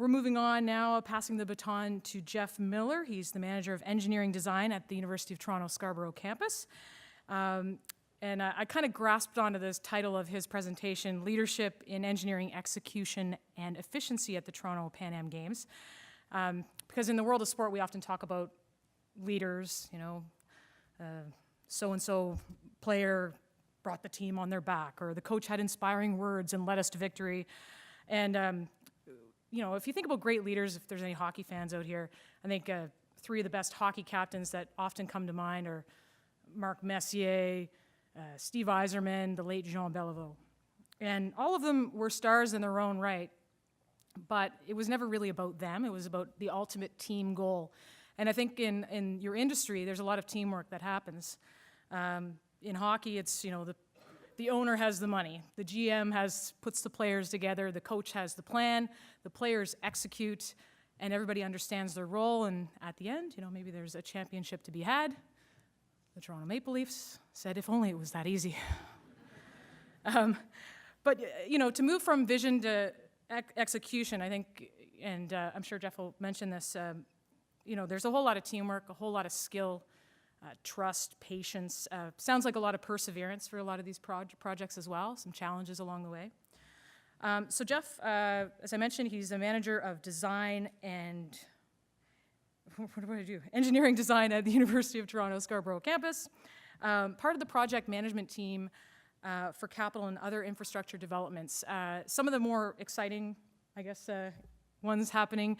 We're moving on now, passing the baton to Jeff Miller. He's the Manager of Engineering Design at the University of Toronto Scarborough campus. And I kind of grasped onto this title of his presentation, Leadership in Engineering Execution and Efficiency at the Toronto Pan Am Games. Because in the world of sport, we often talk about leaders, you know, so-and-so player brought the team on their back, or the coach had inspiring words and led us to victory. And, you know, if you think about great leaders, if there's any hockey fans out here, I think three of the best hockey captains that often come to mind are Marc Messier, Steve Yzerman, the late Jean Beliveau. And all of them were stars in their own right, but it was never really about them. It was about the ultimate team goal. And I think in your industry, there's a lot of teamwork that happens. In hockey, it's, you know, the owner has the money. The GM puts the players together. The coach has the plan. The players execute, and everybody understands their role. And at the end, you know, maybe there's a championship to be had. The Toronto Maple Leafs said, if only it was that easy. But, you know, to move from vision to execution, I think, and I'm sure Jeff will mention this, you know, there's a whole lot of teamwork, a whole lot of skill, trust, patience. Sounds like a lot of perseverance for a lot of these projects as well, some challenges along the way. So Jeff, as I mentioned, he's a manager of design and what do I do? Engineering design at the University of Toronto Scarborough campus. Part of the project management team for capital and other infrastructure developments. Some of the more exciting, I guess, ones happening,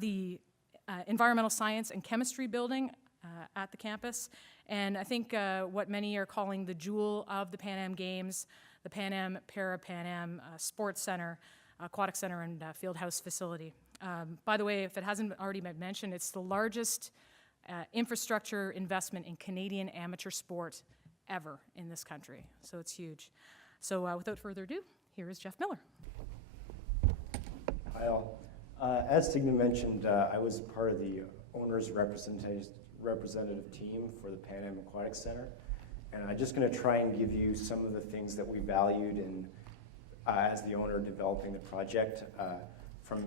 the environmental science and chemistry building at the campus. And I think what many are calling the jewel of the Pan Am Games, the Pan Am, Para-Pan Am Sports Center, Aquatic Center, and Fieldhouse facility. By the way, if it hasn't already been mentioned, it's the largest infrastructure investment in Canadian amateur sport ever in this country. So it's huge. So without further ado, here is Jeff Miller. Hi all. As Signa mentioned, I was part of the owner's representative team for the Pan Am Aquatic Center. And I'm just going to try and give you some of the things that we valued in, as the owner developing the project.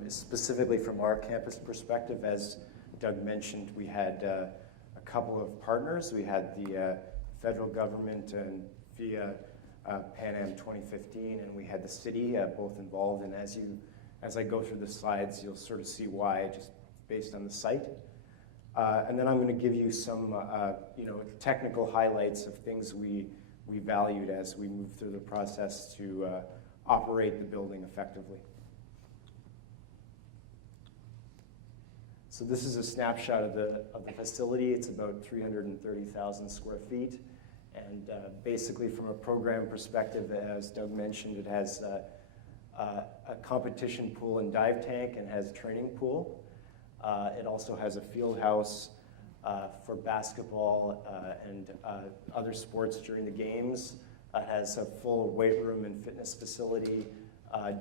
Specifically from our campus perspective, as Doug mentioned, we had a couple of partners. We had the federal government and via Pan Am 2015, and we had the city both involved. And as I go through the slides, you'll sort of see why, just based on the site. And then I'm going to give you some you know, technical highlights of things we valued as we moved through the process to operate the building effectively. So this is a snapshot of the facility. It's about 330,000 square feet. And basically from a program perspective, as Doug mentioned, it has a competition pool and dive tank and has a training pool. It also has a field house for basketball and other sports during the games. It has a full weight room and fitness facility,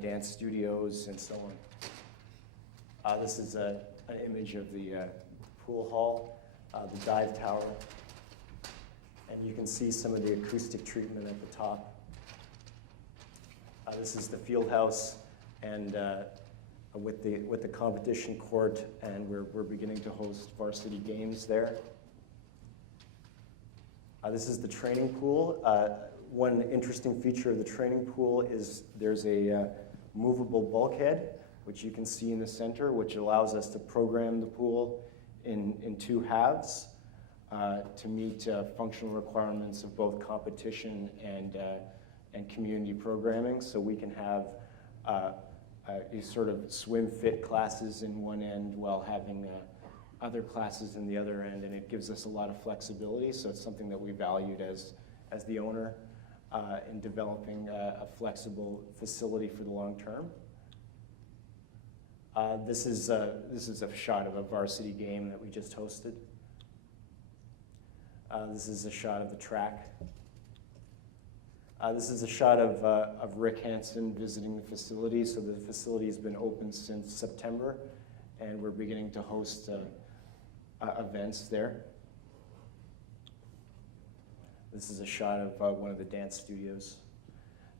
dance studios, and so on. This is an image of the pool hall, the dive tower, and you can see some of the acoustic treatment at the top. This is the field house, and with the competition court, and we're beginning to host varsity games there. This is the training pool. One interesting feature of the training pool is there's a movable bulkhead, which you can see in the center, which allows us to program the pool in two halves to meet functional requirements of both competition and community programming. So we can have sort of swim fit classes in one end while having other classes in the other end, and it gives us a lot of flexibility. So it's something that we valued as the owner in developing a flexible facility for the long term. This is a shot of a varsity game that we just hosted. This is a shot of the track. This is a shot of Rick Hansen visiting the facility. So the facility has been open since September, and we're beginning to host events there. This is a shot of one of the dance studios.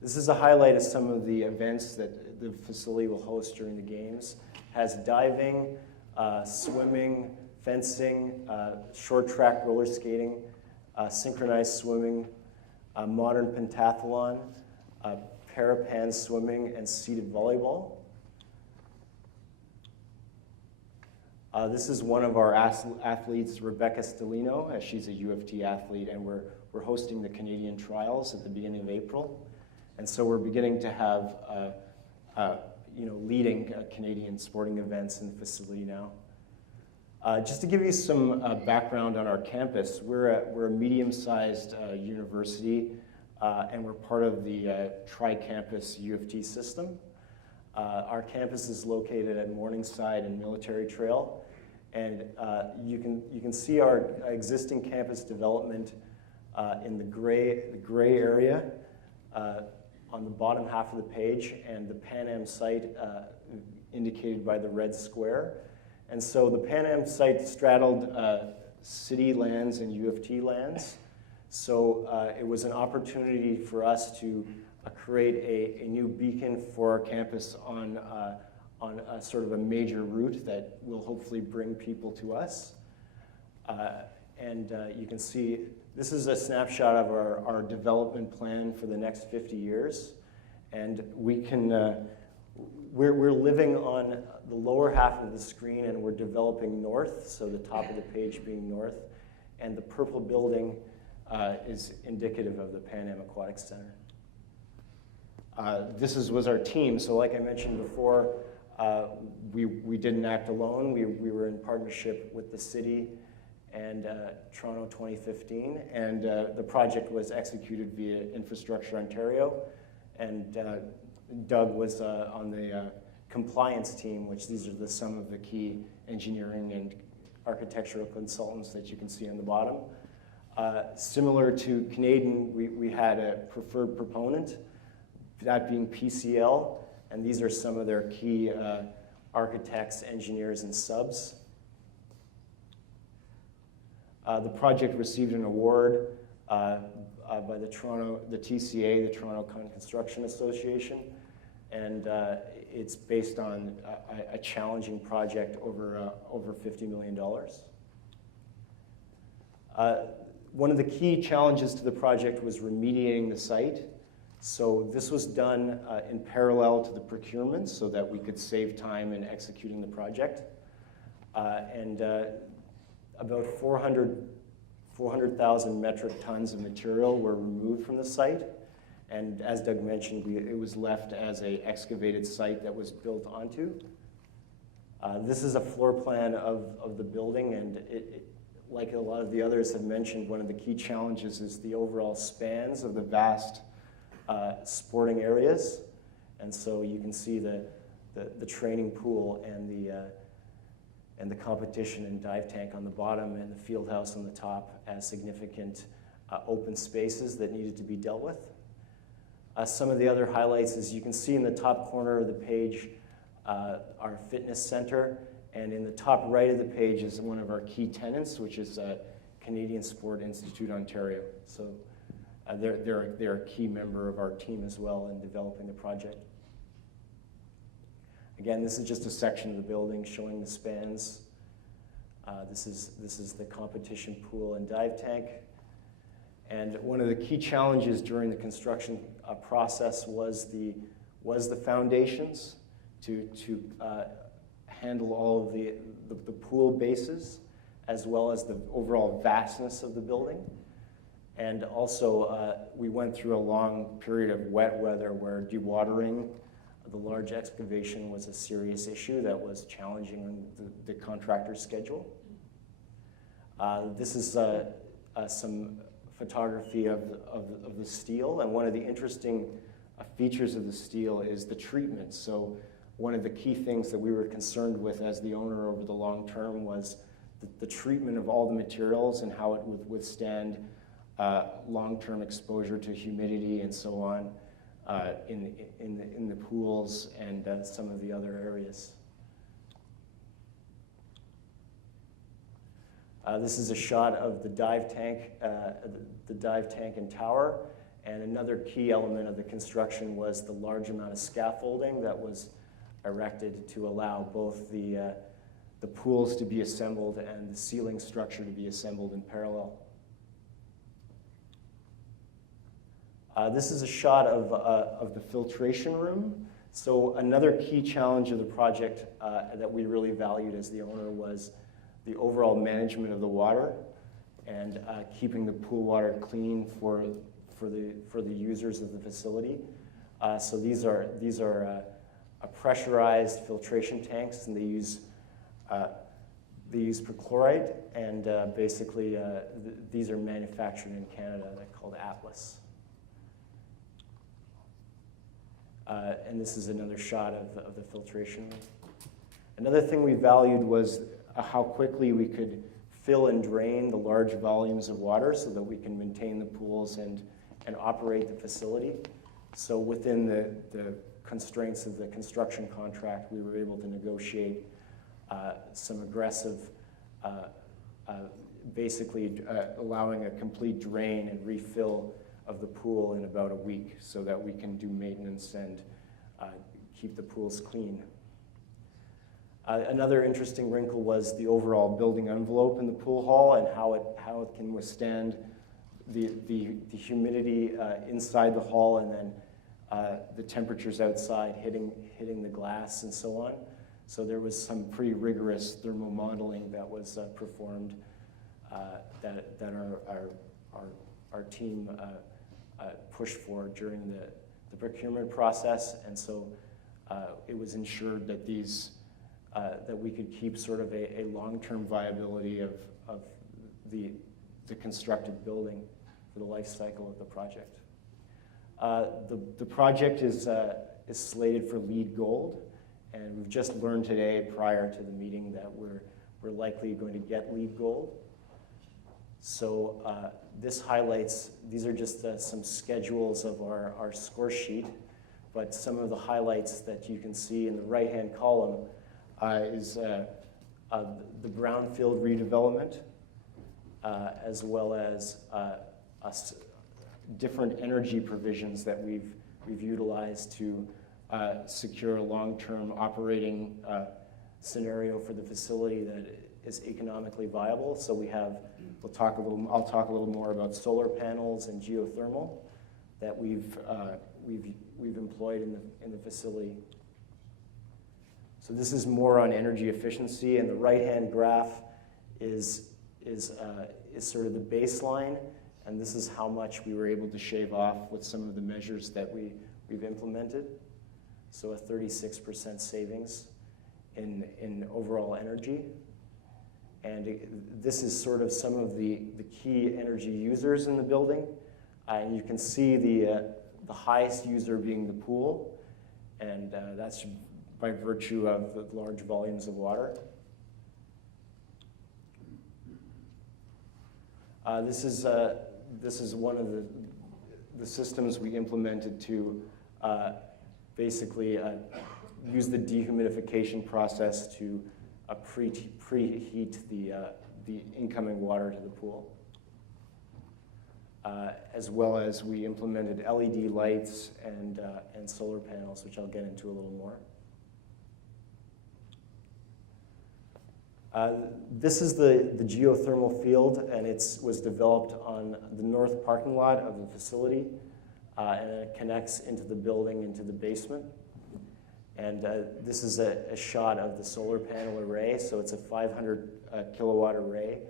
This is a highlight of some of the events that the facility will host during the games. has diving, swimming, fencing, short track roller skating, synchronized swimming, modern pentathlon, parapan swimming, and seated volleyball. This is one of our athletes, Rebecca Stellino. She's a U of T athlete, and we're hosting the Canadian trials at the beginning of April. And so we're beginning to have leading Canadian sporting events in the facility now. Just to give you some background on our campus, we're a medium-sized university, and we're part of the tri-campus U of T system. Our campus is located at Morningside and Military Trail, and you can see our existing campus development in the gray area on the bottom half of the page, and the Pan Am site indicated by the red square. And so the Pan Am site straddled city lands and U of T lands. So it was an opportunity for us to create a new beacon for our campus on a sort of a major route that will hopefully bring people to us. You can see this is a snapshot of our development plan for the next 50 years. And we're living on the lower half of the screen, and we're developing north, so the top of the page being north. And the purple building is indicative of the Pan Am Aquatic Center. This was our team. So like I mentioned before, we didn't act alone. We were in partnership with the city and Toronto 2015. And the project was executed via Infrastructure Ontario. And Doug was on the compliance team, which these are some of the key engineering and architectural consultants that you can see on the bottom. Similar to Canadian, we had a preferred proponent, that being PCL, and these are some of their key architects, engineers, and subs. The project received an award by the TCA, the Toronto Construction Association, and it's based on a challenging project over $50 million. One of the key challenges to the project was remediating the site. So this was done in parallel to the procurement so that we could save time in executing the project. About 400,000 metric tons of material were removed from the site. And as Doug mentioned, it was left as an excavated site that was built onto. This is a floor plan of the building, and like a lot of the others have mentioned, one of the key challenges is the overall spans of the vast sporting areas. And so you can see the training pool and the competition and dive tank on the bottom and the field house on the top as significant open spaces that needed to be dealt with. Some of the other highlights is you can see in the top corner of the page our fitness center, and in the top right of the page is one of our key tenants, which is Canadian Sport Institute Ontario. So they're a key member of our team as well in developing the project. Again, this is just a section of the building showing the spans. This is the competition pool and dive tank. And one of the key challenges during the construction process was the foundations to handle all of the pool bases, as well as the overall vastness of the building. And also, we went through a long period of wet weather where dewatering the large excavation was a serious issue that was challenging on the contractor's schedule. This is some photography of the steel, and one of the interesting features of the steel is the treatment. So one of the key things that we were concerned with as the owner over the long term was the treatment of all the materials and how it would withstand long-term exposure to humidity and so on in the pools and some of the other areas. This is a shot of the dive tank and tower, and another key element of the construction was the large amount of scaffolding that was erected to allow both the pools to be assembled and the ceiling structure to be assembled in parallel. This is a shot of the filtration room. So another key challenge of the project that we really valued as the owner was the overall management of the water and keeping the pool water clean for the users of the facility. So these are pressurized filtration tanks, and they use perchlorate, and basically these are manufactured in Canada. They're called Atlas. And this is another shot of the filtration room. Another thing we valued was how quickly we could fill and drain the large volumes of water so that we can maintain the pools and operate the facility. So within the constraints of the construction contract, we were able to negotiate some aggressive, basically allowing a complete drain and refill of the pool in about a week so that we can do maintenance and keep the pools clean. Another interesting wrinkle was the overall building envelope in the pool hall and how it can withstand the humidity inside the hall and then the temperatures outside hitting the glass and so on. So there was some pretty rigorous thermal modeling that was performed that our team pushed for during the procurement process, and so it was ensured that that we could keep sort of a long-term viability of the constructed building for the life cycle of the project. The project is slated for LEED Gold, and we've just learned today prior to the meeting that we're likely going to get LEED Gold. So this highlights, these are just some schedules of our score sheet, but some of the highlights that you can see in the right-hand column is the brownfield redevelopment, as well as different energy provisions that we've utilized to secure a long-term operating scenario for the facility that is economically viable. So I'll talk a little more about solar panels and geothermal that we've employed in the facility. So this is more on energy efficiency, and the right-hand graph is sort of the baseline, and this is how much we were able to shave off with some of the measures that we've implemented. So a 36% savings in overall energy. And this is sort of some of the key energy users in the building. And you can see the highest user being the pool, and that's by virtue of the large volumes of water. This is one of the systems we implemented to basically use the dehumidification process to preheat the incoming water to the pool. As well as we implemented LED lights and solar panels, which I'll get into a little more. This is the geothermal field, and it was developed on the north parking lot of the facility, and it connects into the building, into the basement. And this is a shot of the solar panel array. So it's a 500 kilowatt array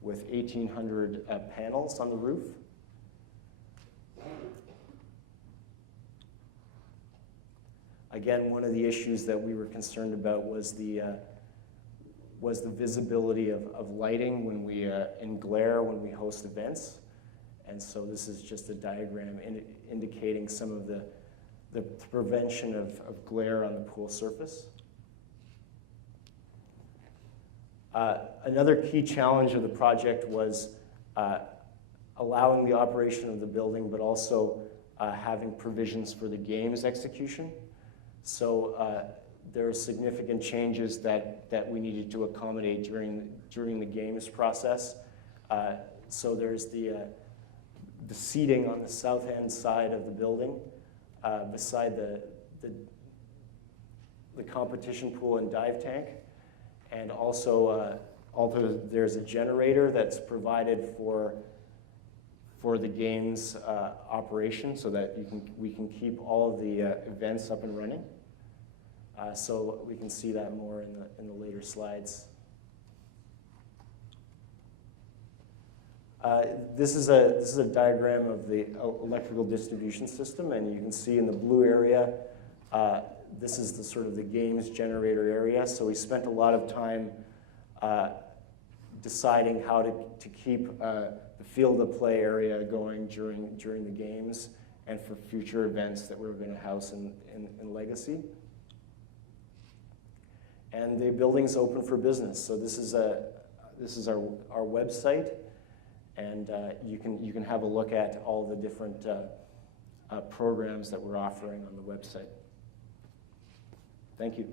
with 1,800 panels on the roof. Again, one of the issues that we were concerned about was the visibility of lighting when in glare when we host events. And so this is just a diagram indicating some of the prevention of glare on the pool surface. Another key challenge of the project was allowing the operation of the building, but also having provisions for the games execution. So there are significant changes that we needed to accommodate during the games process. So there's the seating on the south-hand side of the building, beside the competition pool and dive tank. And also, there's a generator that's provided for the game's operation so that we can keep all of the events up and running. So we can see that more in the later slides. This is a diagram of the electrical distribution system, and you can see in the blue area, this is the sort of the game's generator area. So we spent a lot of time deciding how to keep the field of play area going during the games and for future events that we were going to house in Legacy. And the building's open for business. So this is our website, and you can have a look at all the different programs that we're offering on the website. Thank you.